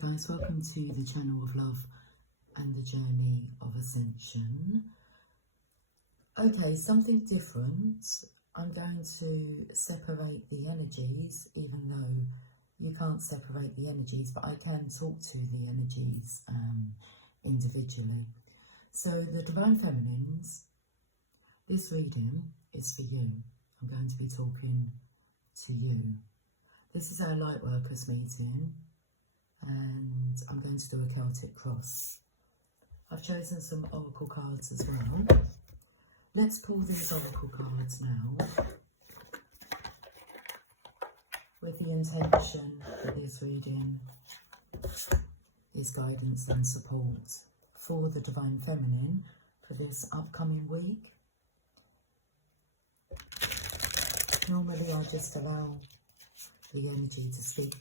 Hi guys, welcome to the channel of love and the journey of ascension. Okay, something different. I'm going to separate the energies, even though you can't separate the energies, but I can talk to the energies individually. So the Divine Feminines, this reading is for you. I'm going to be talking to you. This is our Lightworkers meeting, and I'm going to do a Celtic cross. I've chosen some oracle cards as well. Let's pull these oracle cards now, with the intention that this reading is guidance and support for the Divine Feminine for this upcoming week. Normally I just allow the energy to speak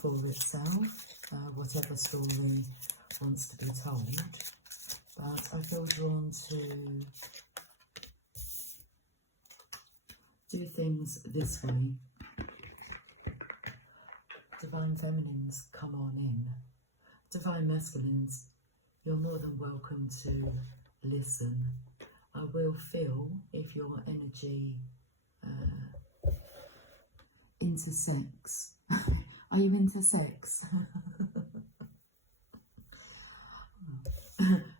for itself, whatever story wants to be told, but I feel drawn to do things this way. Divine Feminines, come on in. Divine Masculines, you're more than welcome to listen. I will feel if your energy intersects. Are you into sex?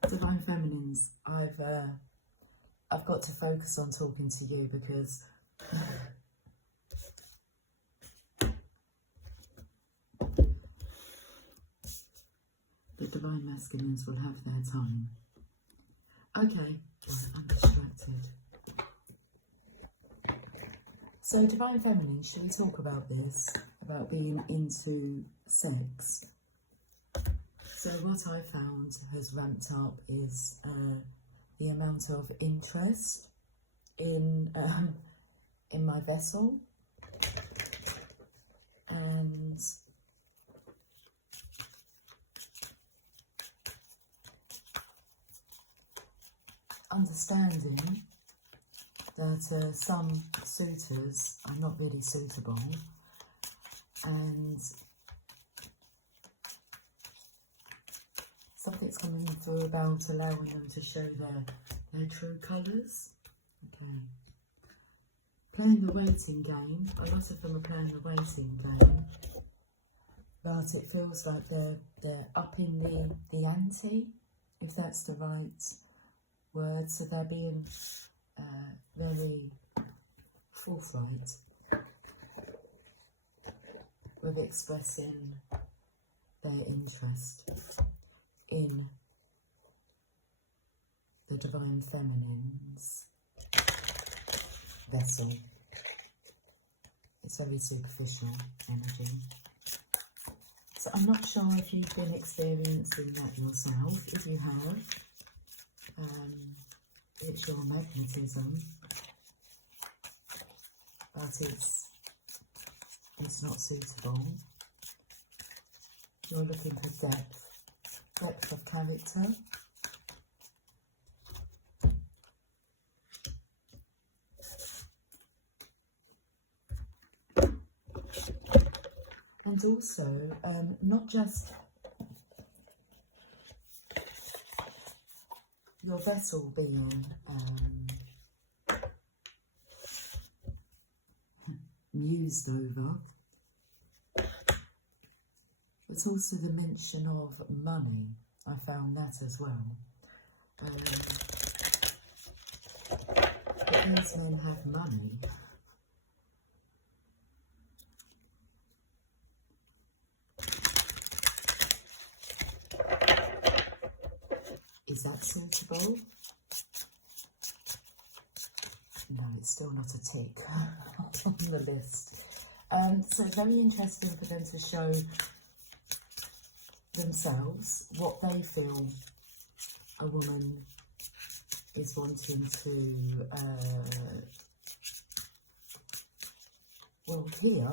Divine Feminines, I've got to focus on talking to you because the Divine Masculines will have their time. Okay, right, I'm distracted. So Divine Feminine, should we talk about this? About being into sex? So what I found has ramped up is the amount of interest in my vessel, and understanding that some suitors are not really suitable, and something's coming through about allowing them to show their true colours. Okay. Playing the waiting game. A lot of them are playing the waiting game, but it feels like they're upping the ante, if that's the right word. So they're being very forthright with expressing their interest in the Divine Feminine's vessel. It's very superficial energy. So I'm not sure if you've been experiencing that yourself. If you have, it's your magnetism, but it's not suitable. You're looking for depth of character. And also, not just your vessel being mused over, it's also the mention of money. I found that as well. But these men have money. Is that suitable? No, it's still not a tick on the list. So very interesting for them to show themselves what they feel a woman is wanting to, well, hear,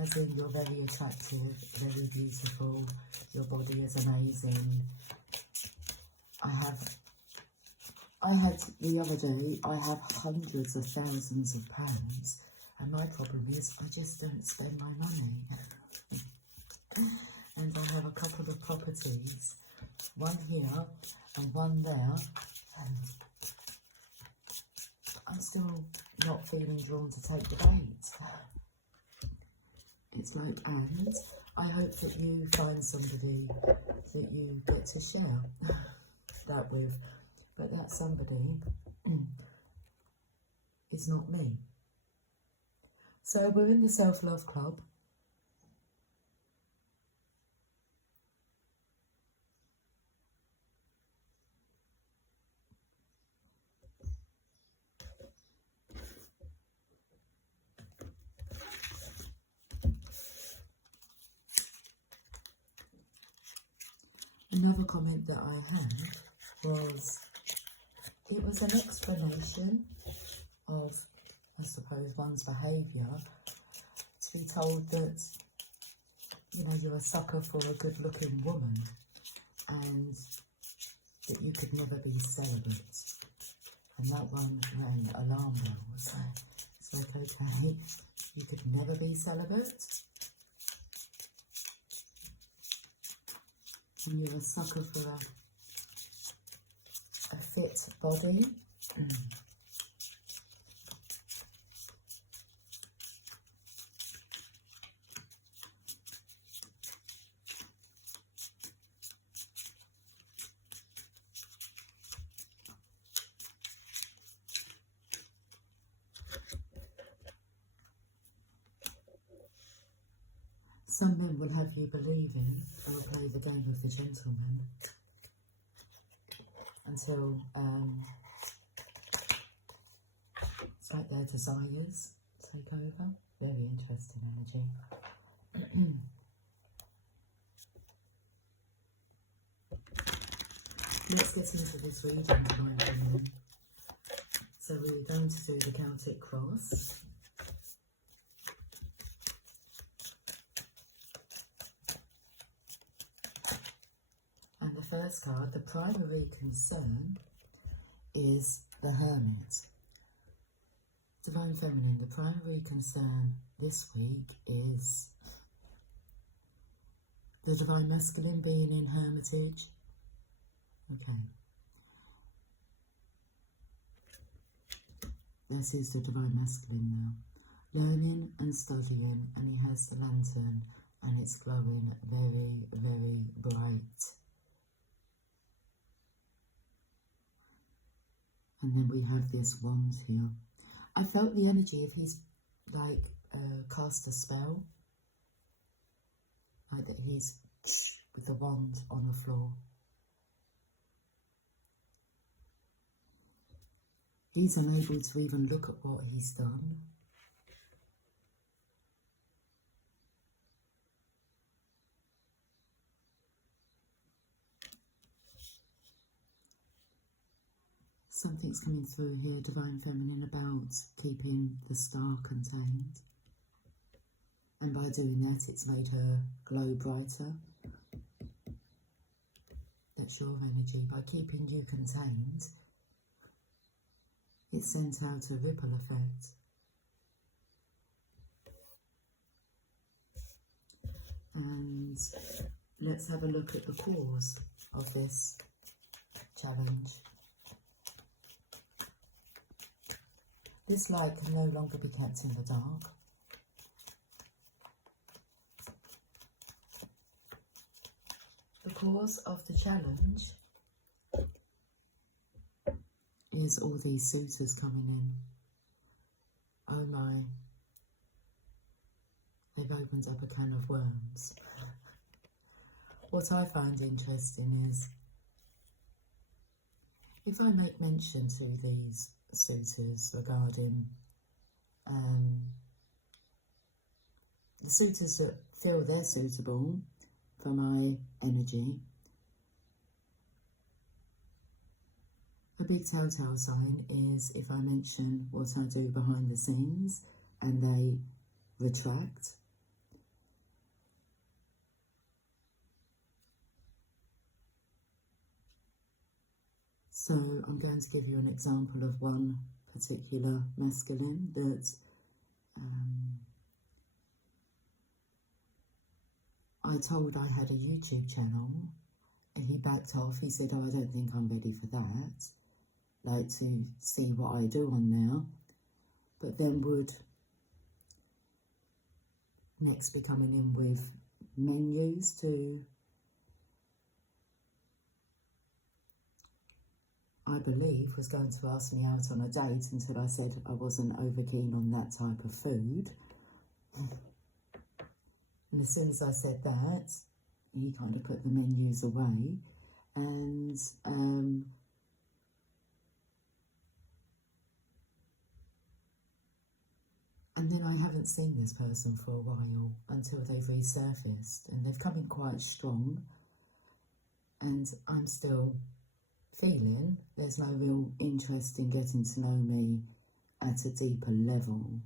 as in you're very attractive, very beautiful, your body is amazing. I had the other day, I have hundreds of thousands of pounds, and my problem is I just don't spend my money. And I have a couple of properties, one here and one there, and I'm still not feeling drawn to take the bait. It's like, and I hope that you find somebody that you get to share that with, but that somebody is not me. So we're in the self-love club. Another comment that I had was, it was an explanation of, I suppose, one's behaviour, to be told that, you know, you're a sucker for a good-looking woman and that you could never be celibate. And that one rang alarm bells. It's like, okay, you could never be celibate? And you're a sucker for a fit body. Some men will have you believing they'll play the game of the gentleman until it's like their desires take over. Very interesting energy. Let's get into this reading, Divine Feminine. So we're going to do the Celtic cross. First card, the primary concern is the Hermit. Divine Feminine, the primary concern this week is the Divine Masculine being in Hermitage. Okay. This is the Divine Masculine now. Learning and studying, and he has the lantern and it's glowing very, very bright. And then we have this wand here. I felt the energy of he's like cast a spell. Like that he's with the wand on the floor. He's unable to even look at what he's done. Something's coming through here, Divine Feminine, about keeping the star contained. And by doing that, it's made her glow brighter. That's your energy. By keeping you contained, it sent out a ripple effect. And let's have a look at the cause of this challenge. This light can no longer be kept in the dark. The cause of the challenge is all these suitors coming in. Oh my. They've opened up a can of worms. What I find interesting is, if I make mention to these suitors regarding the suitors that feel they're suitable for my energy, a big telltale sign is if I mention what I do behind the scenes and they retract. So I'm going to give you an example of one particular masculine that I I told I had a YouTube channel, and he backed off. He said, oh, I don't think I'm ready for that, like to see what I do on there, but then would next be coming in with menus to, I believe, was going to ask me out on a date until I said I wasn't over keen on that type of food. And as soon as I said that, he kind of put the menus away. And then I haven't seen this person for a while until they've resurfaced. And they've come in quite strong. And I'm still feeling there's no real interest in getting to know me at a deeper level.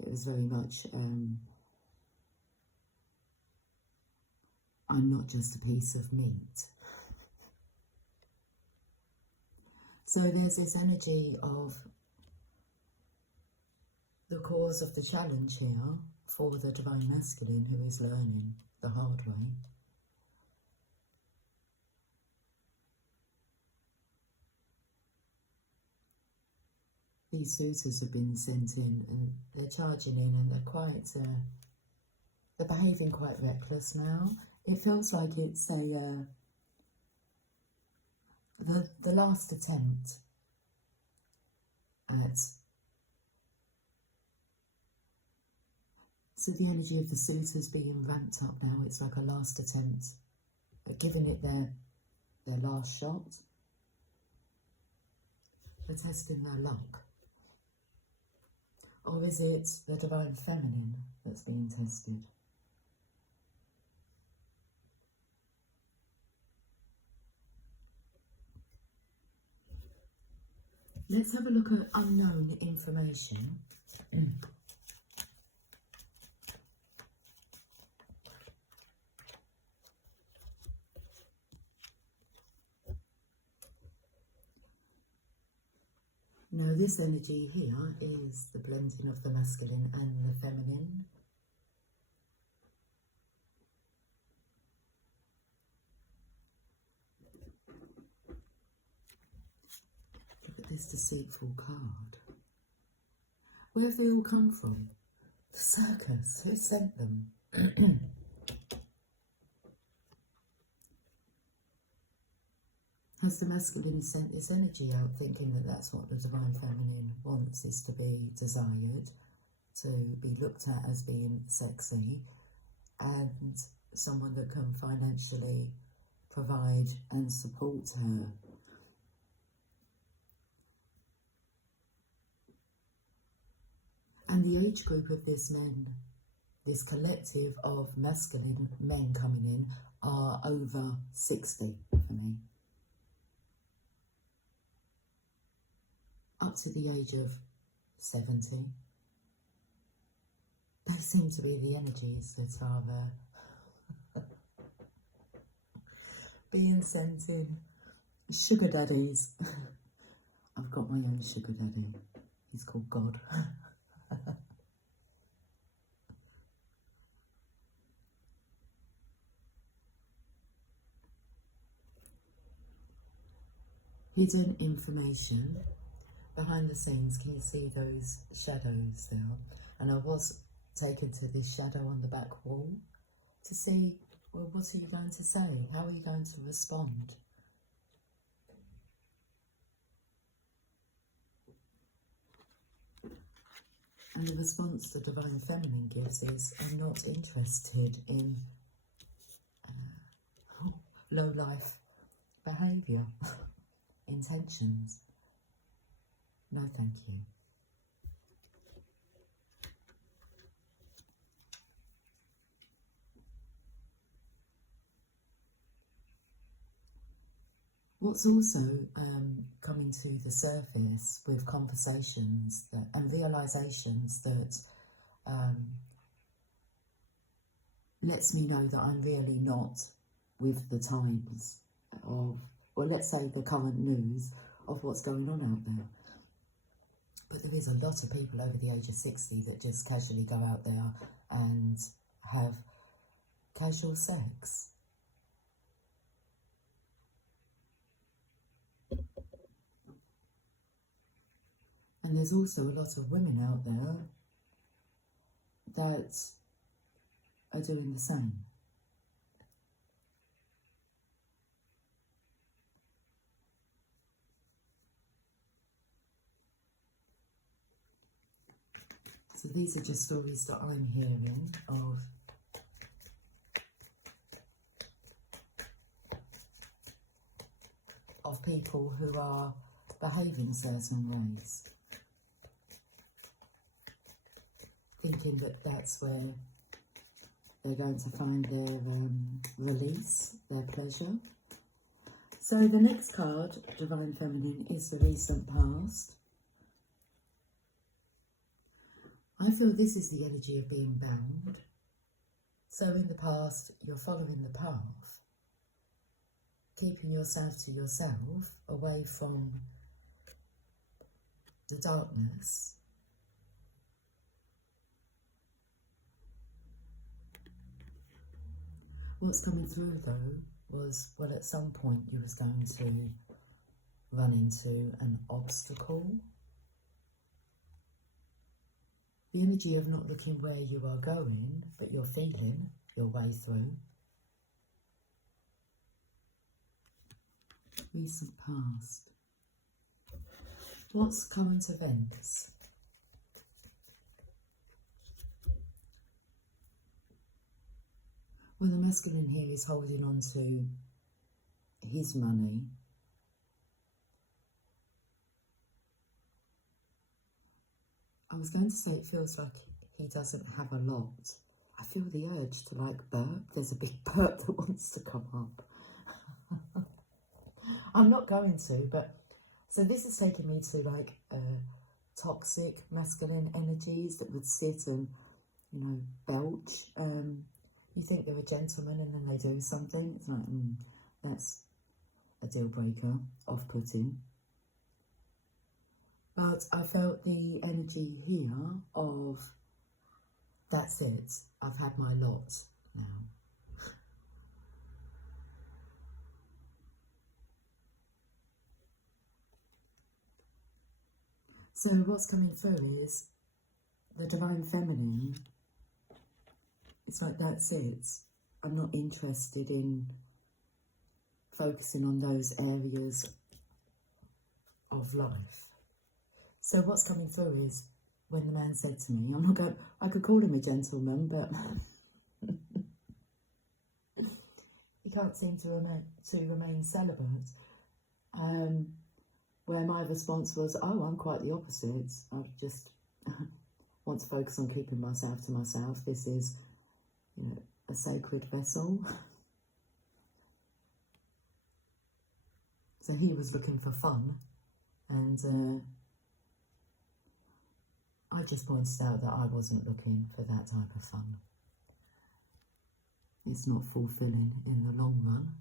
It was very much, I'm not just a piece of meat. So there's this energy of the cause of the challenge here for the Divine Masculine who is learning the hard way. These suitors have been sent in and they're charging in, and they're quite, they're behaving quite reckless now. It feels like it's the last attempt at, so the energy of the suitors being ramped up now. It's like a last attempt at giving it their last shot. They're testing their luck. Or is it the Divine Feminine that's being tested? Let's have a look at unknown information. Now this energy here is the blending of the masculine and the feminine. Look at this deceitful card. Where have they all come from? The circus. Who sent them? Has the masculine sent this energy out thinking that that's what the Divine Feminine wants, is to be desired, to be looked at as being sexy, and someone that can financially provide and support her? And the age group of this men, this collective of masculine men coming in, are over 60 for me. Up to the age of 70. They seem to be the energies that are being sent in. Sugar daddies. I've got my own sugar daddy. He's called God. Hidden information. Behind the scenes, can you see those shadows there? And I was taken to this shadow on the back wall to see, well, what are you going to say? How are you going to respond? And the response the Divine Feminine gives is, I'm not interested in low-life behaviour, intentions. No, thank you. What's also coming to the surface with conversations that, and realisations that lets me know that I'm really not with the times of, or let's say the current news of what's going on out there. But there is a lot of people over the age of 60 that just casually go out there and have casual sex. And there's also a lot of women out there that are doing the same. So these are just stories that I'm hearing of people who are behaving certain ways, thinking that that's where they're going to find their release, their pleasure. So the next card, Divine Feminine, is the recent past. I feel this is the energy of being bound. So in the past, you're following the path, keeping yourself to yourself, away from the darkness. What's coming through though was, well, at some point you was going to run into an obstacle. The energy of not looking where you are going, but you're feeling your way through. Recent past. What's current events? Well, the masculine here is holding on to his money. I was going to say it feels like he doesn't have a lot. I feel the urge to like burp. There's a big burp that wants to come up. I'm not going to, but so this is taking me to like toxic masculine energies that would sit and, you know, belch. You think they're a gentleman and then they do something. It's like, that's a deal breaker, off-putting. But I felt the energy here of, that's it, I've had my lot now. So what's coming through is the Divine Feminine. It's like, that's it. I'm not interested in focusing on those areas of life. So what's coming through is when the man said to me, I'm not going, I could call him a gentleman, but he can't seem to remain celibate. Where my response was, oh, I'm quite the opposite. I just want to focus on keeping myself to myself. This is, you know, a sacred vessel. So he was looking for fun, and I just pointed out that I wasn't looking for that type of fun. It's not fulfilling in the long run.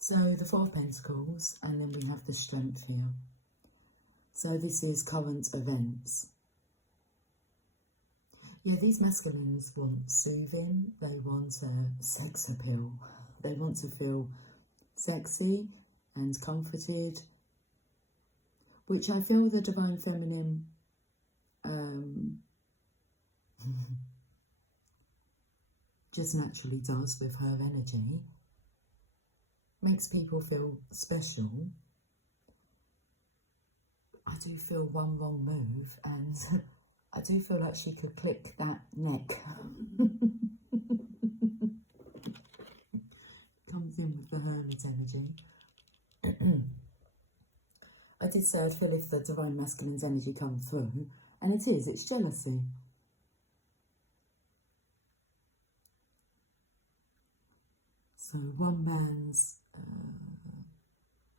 So the Four of Pentacles, and then we have the Strength here. So this is current events. Yeah, these masculines want soothing, they want a sex appeal. They want to feel sexy and comforted, which I feel the Divine Feminine just naturally does with her energy. Makes people feel special. I do feel one wrong move and I do feel like she could click that neck. Comes in with the hermit energy. I did say I'd feel if the Divine Masculine's energy come through, and it is, it's jealousy. So one man's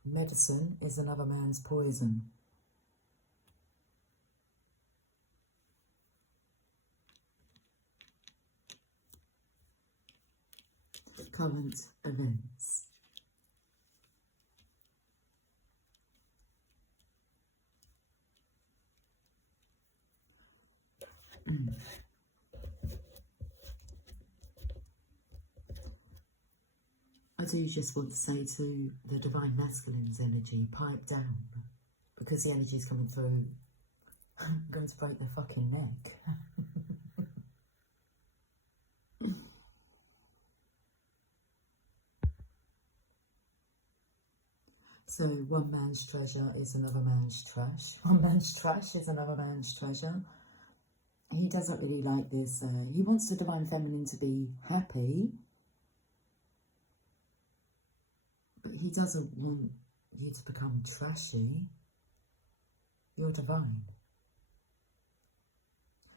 medicine is another man's poison. Current events. do just want to say to the Divine Masculine's energy, pipe down, because the energy is coming through. I'm going to break their fucking neck. So one man's treasure is another man's trash. One man's trash is another man's treasure. He doesn't really like this. He wants the Divine Feminine to be happy, but he doesn't want you to become trashy. You're divine.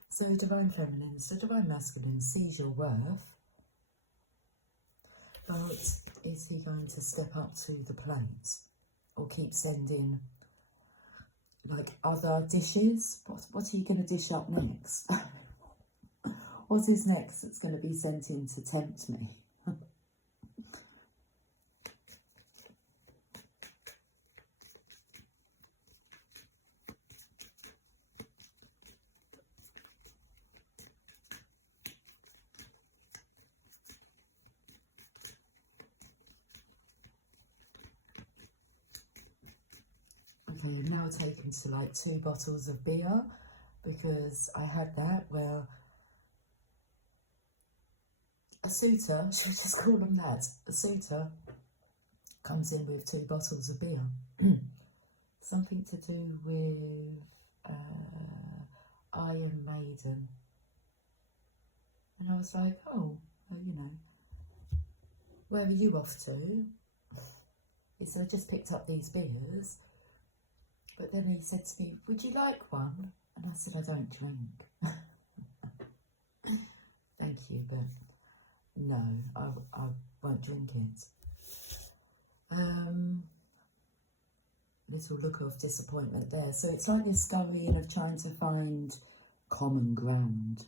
So Divine Feminine, so Divine Masculine sees your worth, but is he going to step up to the plate or keep sending like other dishes? What are you going to dish up next? What is next that's going to be sent in to tempt me? Okay, I'm now taken to like 2 bottles of beer, because I had that where a suitor, should I just call them that? A suitor comes in with 2 bottles of beer. Something to do with Iron Maiden. And I was like, oh, well, you know, where are you off to? He said, I just picked up these beers. But then he said to me, would you like one? And I said, I don't drink. Thank you, but no, I won't drink it. Little look of disappointment there. So it's like this scurrying of trying to find common ground.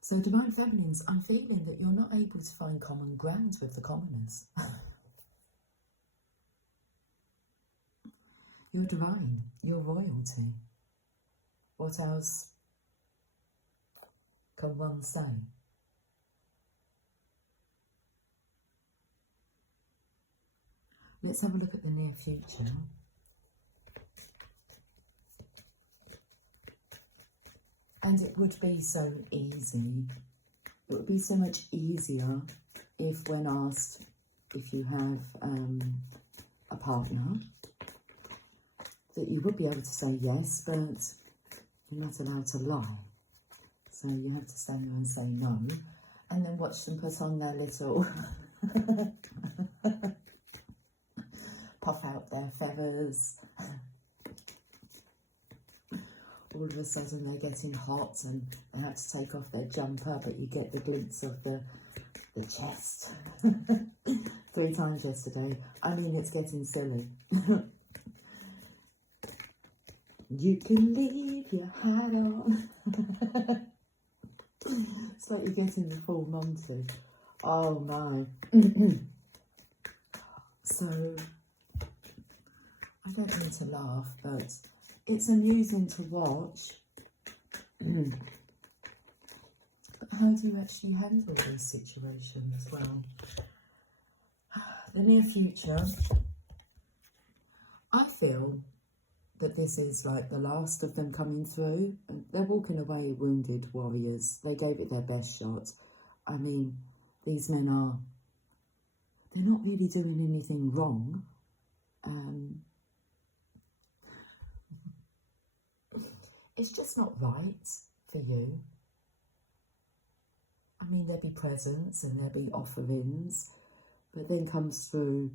So Divine Feminines, I'm feeling that you're not able to find common ground with the commoners. You're divine, you're royalty. What else can one say? Let's have a look at the near future. And it would be so easy. It would be so much easier if, when asked if you have a partner, that you would be able to say yes, but you're not allowed to lie. So you have to stand there and say no, and then watch them put on their little puff out their feathers. All of a sudden they're getting hot and they have to take off their jumper, but you get the glimpse of the chest. 3 times yesterday. I mean, it's getting silly. You can leave your hat on. It's like you're getting the full Monty. Oh my. So, I don't mean to laugh, but it's amusing to watch. But how do you actually handle these situations? Well, the near future, I feel that this is like the last of them coming through. They're walking away wounded warriors. They gave it their best shot. I mean, these men they're not really doing anything wrong. It's just not right for you. I mean, there'll be presents and there'll be offerings, but then comes through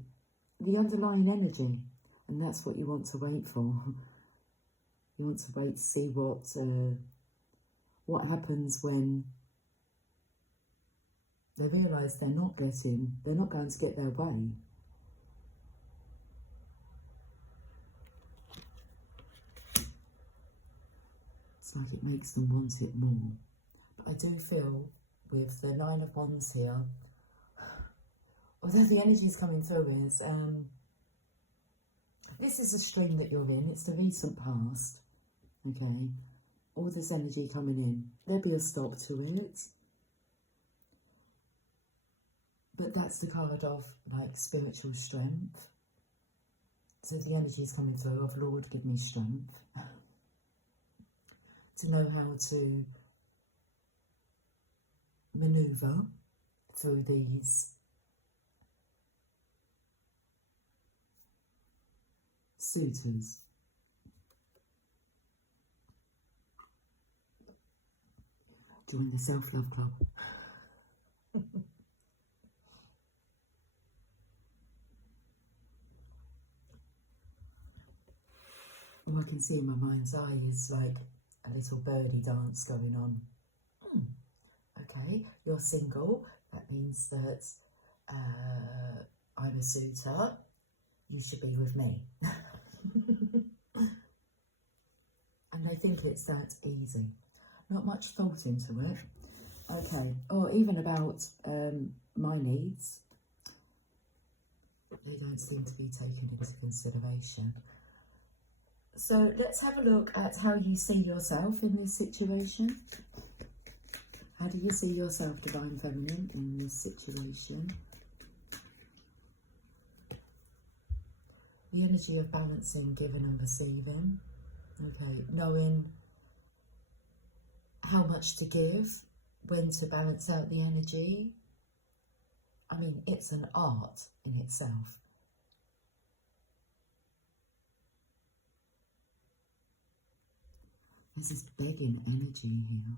the underlying energy. And that's what you want to wait for. You want to wait to see what happens when they realise they're not going to get their way. It's like it makes them want it more. But I do feel with the 9 of Wands here, although the energy is coming through is, this is a stream that you're in. It's the recent past, okay? All this energy coming in. There'll be a stop to it. But that's the card of like spiritual strength. So the energy is coming through of Lord, give me strength to know how to maneuver through these suitors. Join the self-love club. All I can see in my mind's eye is like a little birdie dance going on. Okay, you're single. That means that I'm a suitor. You should be with me. And I think it's that easy. Not much thought into it. Okay, or even about my needs. They don't seem to be taken into consideration. So let's have a look at how you see yourself in this situation. How do you see yourself, Divine Feminine, in this situation? The energy of balancing, giving and receiving. Okay, knowing how much to give, when to balance out the energy. I mean, it's an art in itself. There's this begging energy here.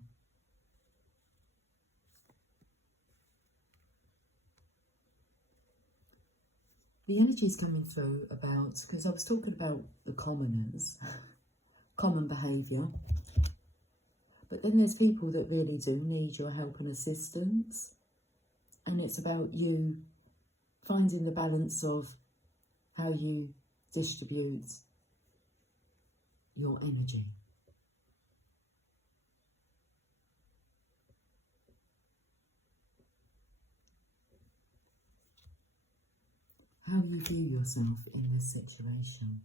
The energy is coming through about, because I was talking about the commoners, common behaviour, but then there's people that really do need your help and assistance, and it's about you finding the balance of how you distribute your energy. How you view yourself in this situation.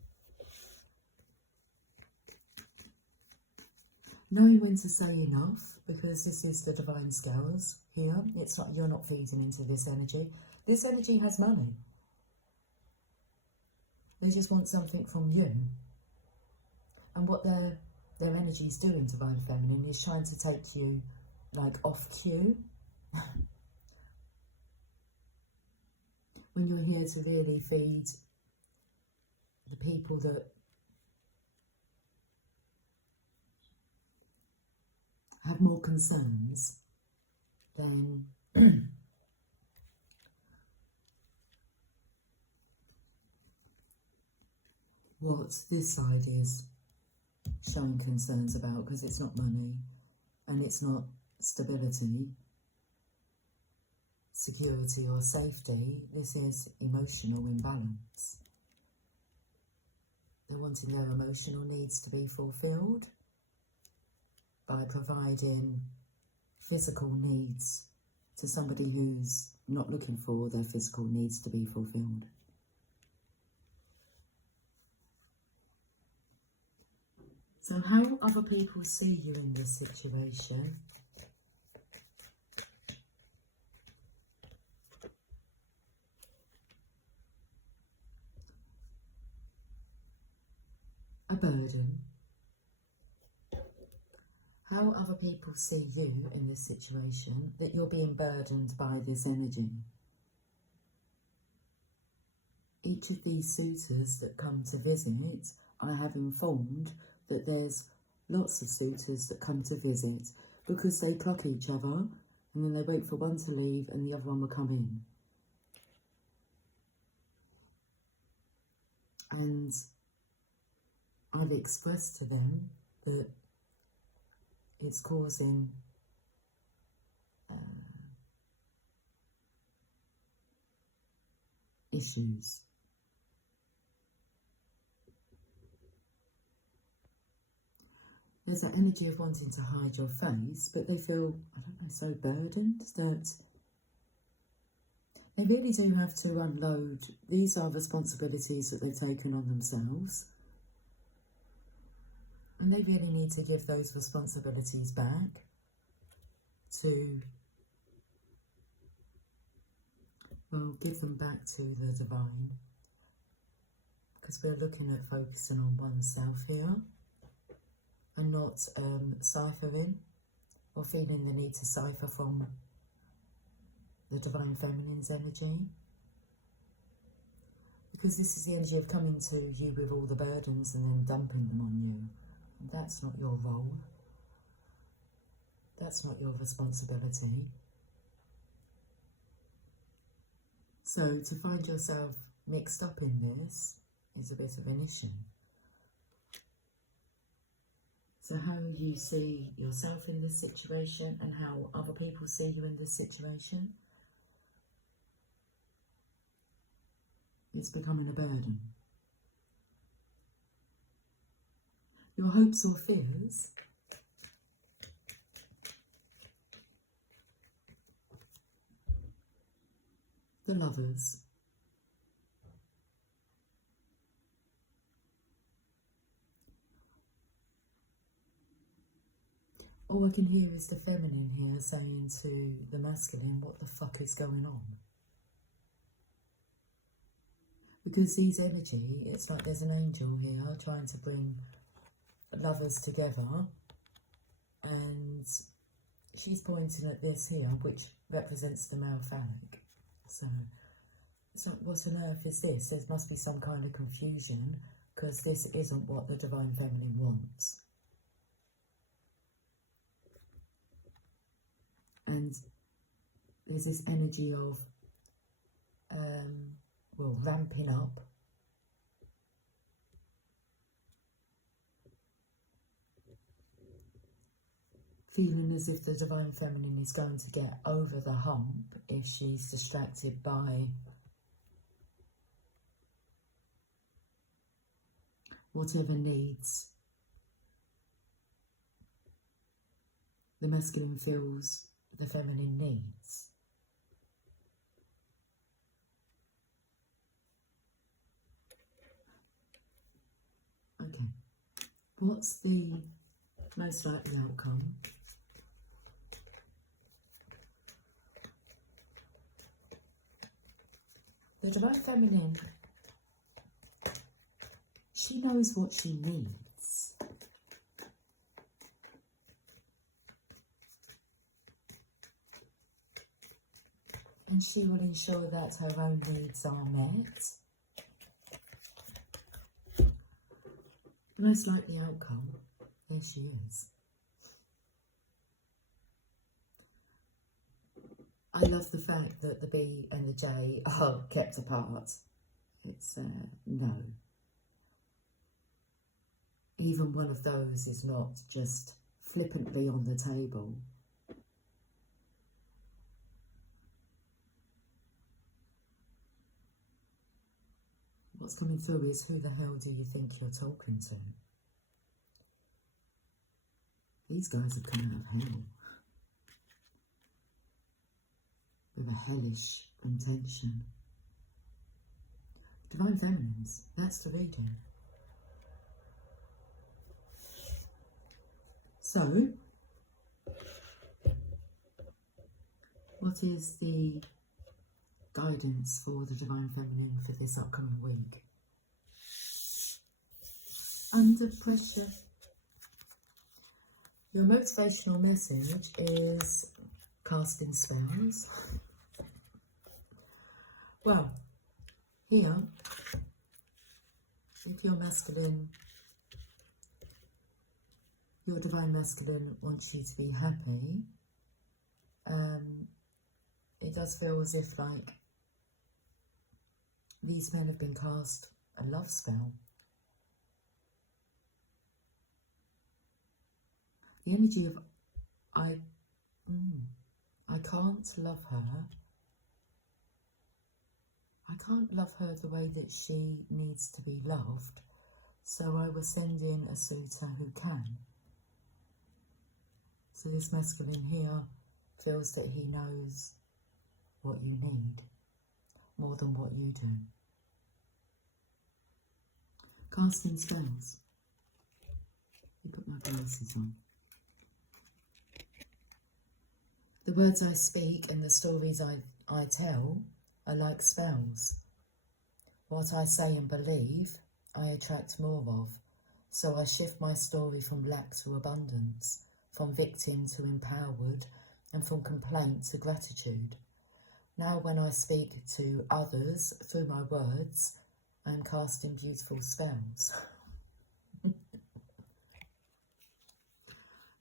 Knowing when to say enough, because this is the divine scales here. It's not, you're not feeding into this energy. This energy has money. They just want something from you. And what their energy is doing, Divine Feminine, is trying to take you like off cue. When you're here to really feed the people that have more concerns than what this side is showing concerns about, because it's not money and it's not stability, security or safety. This is emotional imbalance. They're wanting their emotional needs to be fulfilled by providing physical needs to somebody who's not looking for their physical needs to be fulfilled. So how other people see you in this situation? A burden. How other people see you in this situation, that you're being burdened by this energy. Each of these suitors that come to visit, I have informed that there's lots of suitors that come to visit, because they clock each other and then they wait for one to leave and the other one will come in. And I've expressed to them that it's causing issues. There's that energy of wanting to hide your face, but they feel, I don't know, so burdened that they really do have to unload. These are responsibilities that they've taken on themselves. And they really need to give those responsibilities back to Well, give them back to the divine, because we're looking at focusing on oneself here and not ciphering or feeling the need to cipher from the divine feminine's energy. Because this is the energy of coming to you with all the burdens and then dumping them on you. And that's not your role. That's not your responsibility. So to find yourself mixed up in this is a bit of an issue. So how you see yourself in this situation and how other people see you in this situation, it's becoming a burden. Your hopes or fears the Lovers. All I can hear is the feminine here saying to the masculine, what the fuck is going on? Because these energy, it's like there's an angel here trying to bring lovers together, and she's pointing at this here, which represents the male phallic. So it's like, what on earth is this? There must be some kind of confusion, because this isn't what the divine feminine wants. And there's this energy of, well, ramping up. Feeling as if the divine feminine is going to get over the hump if she's distracted by whatever needs the masculine feels the feminine needs. Okay, what's the most likely outcome? The divine feminine, she knows what she needs. And she will ensure that her own needs are met. Most likely outcome, there she is. I love the fact that the B and the J are kept apart. It's no. Even one of those is not just flippantly on the table. What's coming through is, who the hell do you think you're talking to? These guys have come out of hell with a hellish intention. Divine feminines, that's the reading. So, what is the guidance for the divine feminine for this upcoming week? Under pressure. Your motivational message is casting spells. Well, here, if you're masculine, your divine masculine wants you to be happy, it does feel as if like these men have been cast a love spell. The energy of I can't love her. I can't love her the way that she needs to be loved, so I will send in a suitor who can. So this masculine here feels that he knows what you need more than what you do. Casting spells. Let me put my glasses on. The words I speak and the stories I tell are like spells. What I say and believe, I attract more of. So I shift my story from lack to abundance, from victim to empowered, and from complaint to gratitude. Now when I speak to others through my words, I am casting beautiful spells.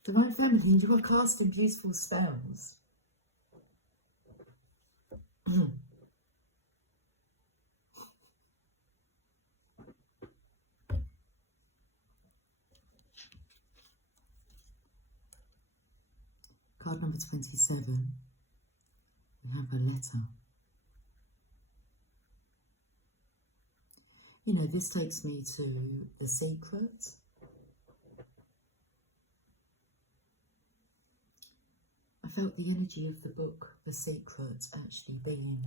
Divine Feminine, you are casting beautiful spells. Card number 27, we have a letter. You know, this takes me to The Secret. I felt the energy of the book, The Secret, actually being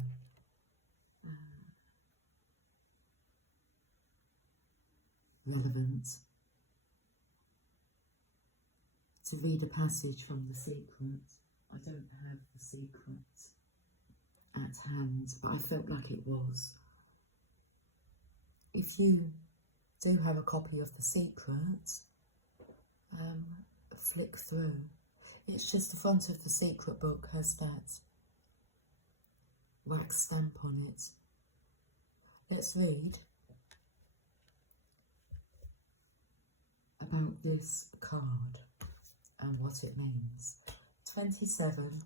relevant. To read a passage from The Secret. I don't have The Secret at hand, but I felt like it was. If you do have a copy of The Secret, flick through. It's just the front of The Secret book has that wax stamp on it. Let's read about this card and what it means. 27.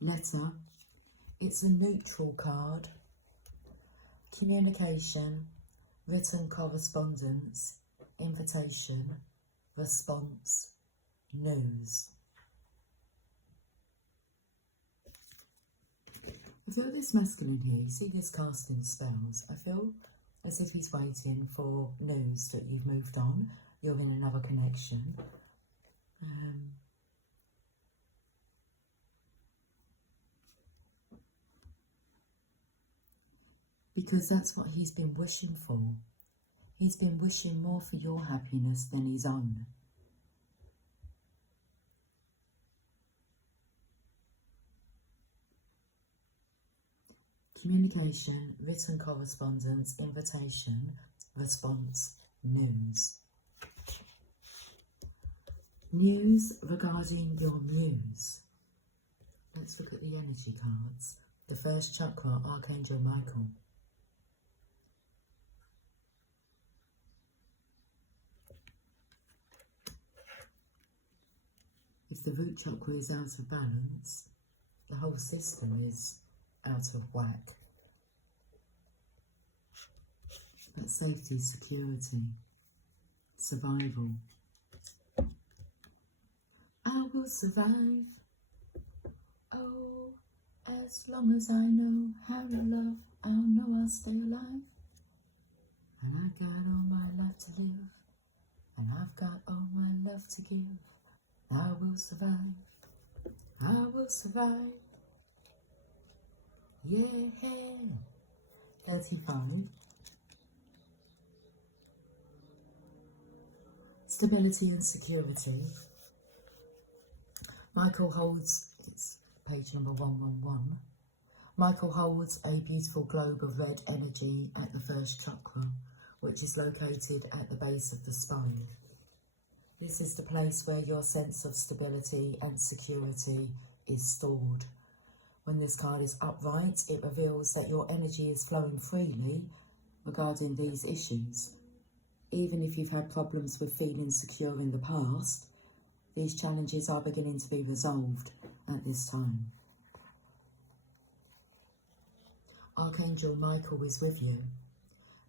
Letter. It's a neutral card. Communication, written correspondence, invitation, response, news. I feel this masculine here, you see this casting spells. I feel as if he's waiting for news that you've moved on, you're in another connection. Because that's what he's been wishing for. He's been wishing more for your happiness than his own. Communication, written correspondence, invitation, response, news. News regarding your muse. Let's look at the energy cards. The first chakra, Archangel Michael. If the root chakra is out of balance, the whole system is out of whack. But safety, security, survival. I will survive. Oh, as long as I know how to love, I'll know I'll stay alive. And I got all my life to live, and I've got all my love to give. I will survive. I will survive. Yeah. 35. Stability and security. Michael holds, it's page number 111. Michael holds a beautiful globe of red energy at the first chakra, which is located at the base of the spine. This is the place where your sense of stability and security is stored. When this card is upright, it reveals that your energy is flowing freely regarding these issues. Even if you've had problems with feeling secure in the past, these challenges are beginning to be resolved at this time. Archangel Michael is with you,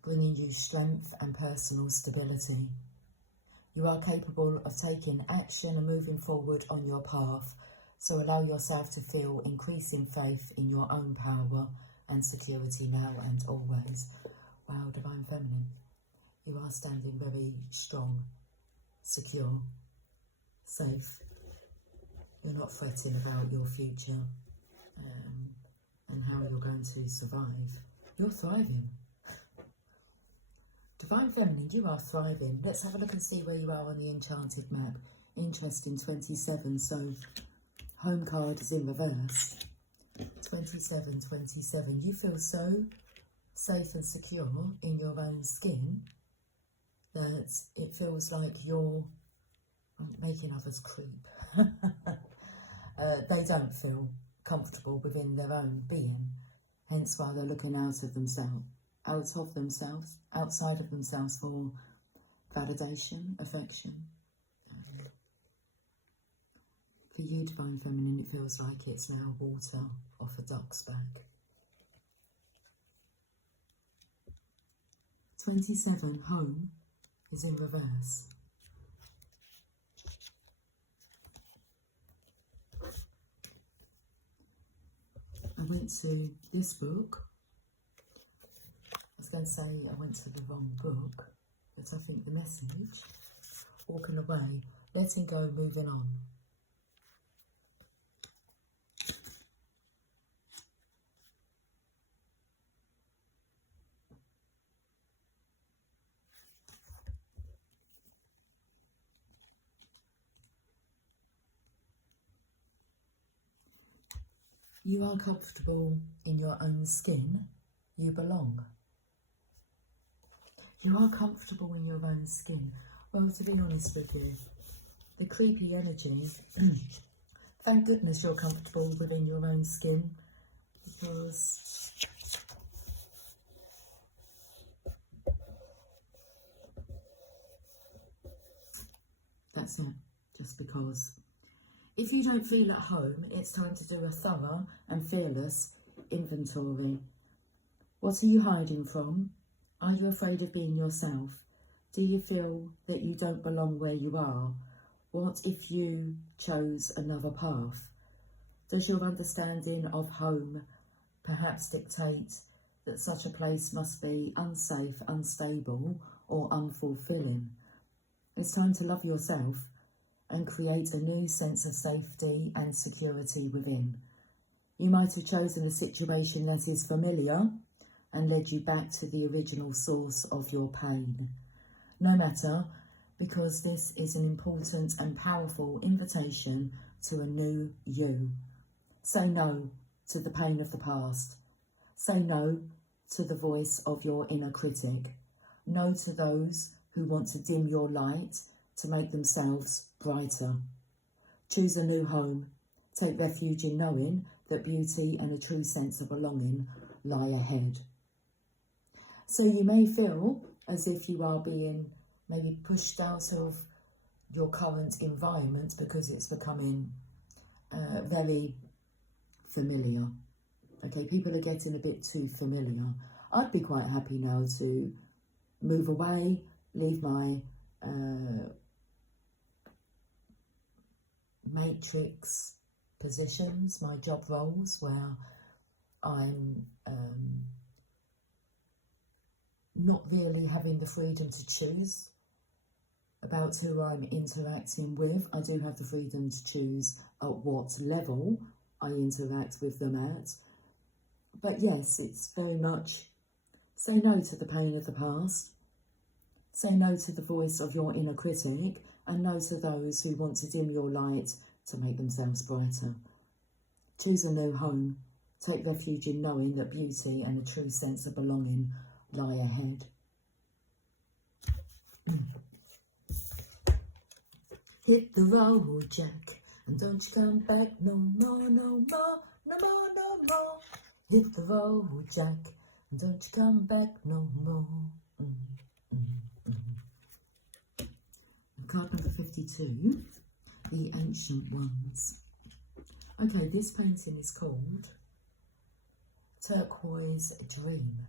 bringing you strength and personal stability. You are capable of taking action and moving forward on your path, so allow yourself to feel increasing faith in your own power and security now and always. Wow, Divine Feminine, you are standing very strong, secure, safe. You're not fretting about your future and how you're going to survive. You're thriving. Divine Feminine, you are thriving. Let's have a look and see where you are on the enchanted map. Interesting, 27, so home card is in reverse. 27, 27. You feel so safe and secure in your own skin that it feels like you're making others creep. They don't feel comfortable within their own being, hence why they're looking outside of themselves for validation, affection. For you, Divine Feminine, it feels like it's now water off a duck's back. 27, home, is in reverse. I went to this book. I was going to say I went to the wrong book, but I think the message, walking away, letting go, moving on. You are comfortable in your own skin. You belong. You are comfortable in your own skin. Well, to be honest with you, the creepy energy, thank goodness you're comfortable within your own skin, because that's it, just because. If you don't feel at home, it's time to do a thorough and fearless inventory. What are you hiding from? Are you afraid of being yourself? Do you feel that you don't belong where you are? What if you chose another path? Does your understanding of home perhaps dictate that such a place must be unsafe, unstable, or unfulfilling? It's time to love yourself and create a new sense of safety and security within. You might have chosen a situation that is familiar and led you back to the original source of your pain. No matter, because this is an important and powerful invitation to a new you. Say no to the pain of the past. Say no to the voice of your inner critic. No to those who want to dim your light to make themselves brighter. Choose a new home. Take refuge in knowing that beauty and a true sense of belonging lie ahead. So you may feel as if you are being maybe pushed out of your current environment because it's becoming very familiar. Okay, people are getting a bit too familiar. I'd be quite happy now to move away, leave my matrix positions, my job roles where I'm not really having the freedom to choose about who I'm interacting with. I do have the freedom to choose at what level I interact with them at. But yes, it's very much say no to the pain of the past, say no to the voice of your inner critic, and no to those who want to dim your light to make themselves brighter. Choose a new home. Take refuge in knowing that beauty and a true sense of belonging lie ahead. Hit the road, Jack, and don't you come back no more, no more, no more, no more. Hit the road, Jack, and don't you come back no more. Card number 52, the Ancient Ones. Okay, this painting is called Turquoise Dream.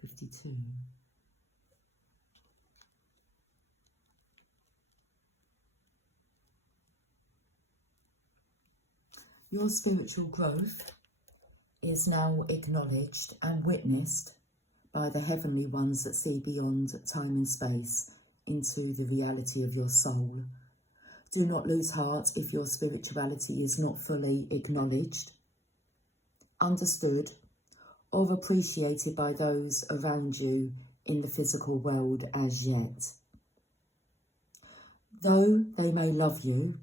52. Your spiritual growth is now acknowledged and witnessed by the heavenly ones that see beyond time and space into the reality of your soul. Do not lose heart if your spirituality is not fully acknowledged, understood, or appreciated by those around you in the physical world as yet. Though they may love you,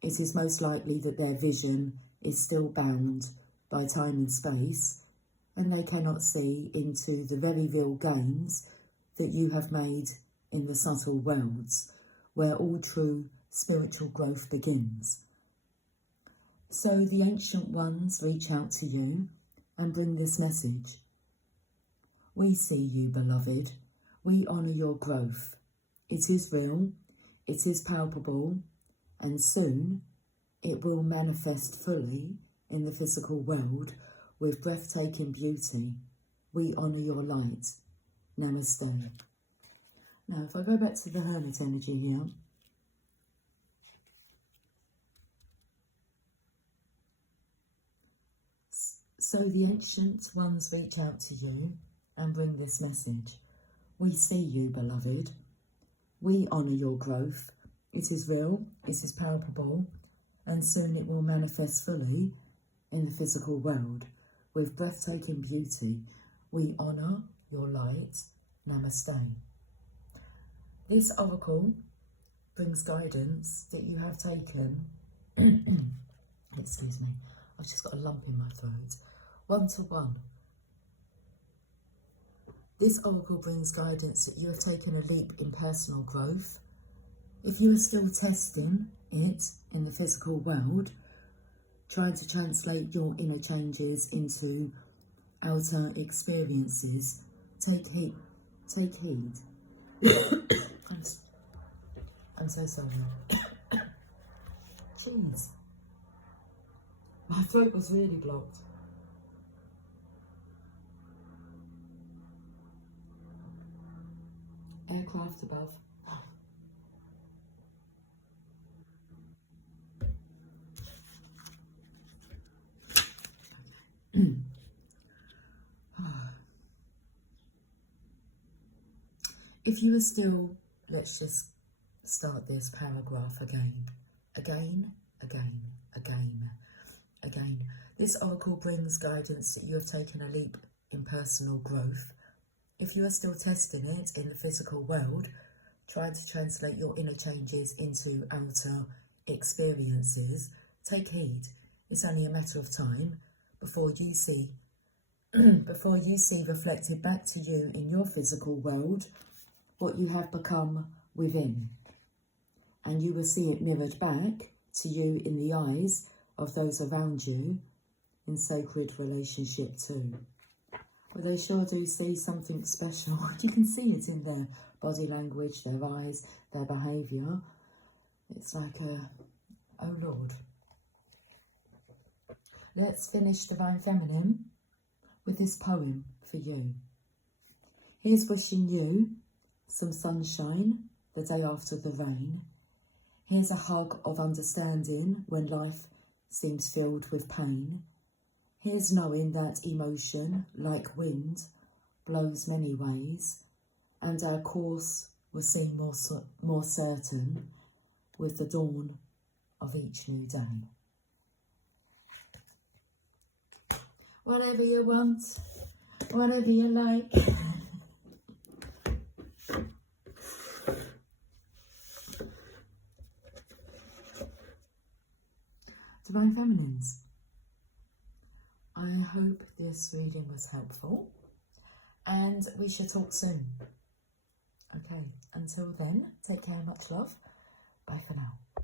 it is most likely that their vision is still bound by time and space, and they cannot see into the very real gains that you have made in the subtle worlds, where all true spiritual growth begins. So the ancient ones reach out to you and bring this message. We see you, beloved. We honour your growth. It is real, it is palpable, and soon it will manifest fully in the physical world with breathtaking beauty. We honour your light. Namaste. Now, if I go back to the hermit energy here, so the ancient ones reach out to you and bring this message. We see you, beloved. We honour your growth. It is real, it is palpable, and soon it will manifest fully in the physical world with breathtaking beauty. We honour your light. Namaste. This oracle brings guidance that you have taken. Excuse me, I've just got a lump in my throat. 1-to-1. This oracle brings guidance that you have taken a leap in personal growth. If you are still testing it in the physical world, trying to translate your inner changes into outer experiences, take heed. Take heed. I'm so sorry. Jeez. My throat was really blocked. Aircraft above. If you are still, let's just start this paragraph again. This oracle brings guidance that you have taken a leap in personal growth. If you are still testing it in the physical world, trying to translate your inner changes into outer experiences, take heed. It's only a matter of time before you see reflected back to you in your physical world what you have become within, and you will see it mirrored back to you in the eyes of those around you in sacred relationship too. Well, they sure do see something special. You can see it in their body language, their eyes, their behaviour. It's like oh Lord. Let's finish Divine Feminine with this poem for you. Here's wishing you some sunshine the day after the rain. Here's a hug of understanding when life seems filled with pain. Here's knowing that emotion, like wind, blows many ways, and our course will seem more certain with the dawn of each new day. Whatever you want, whatever you like. Divine Feminines, I hope this reading was helpful, and we shall talk soon. Okay, until then, take care, much love. Bye for now.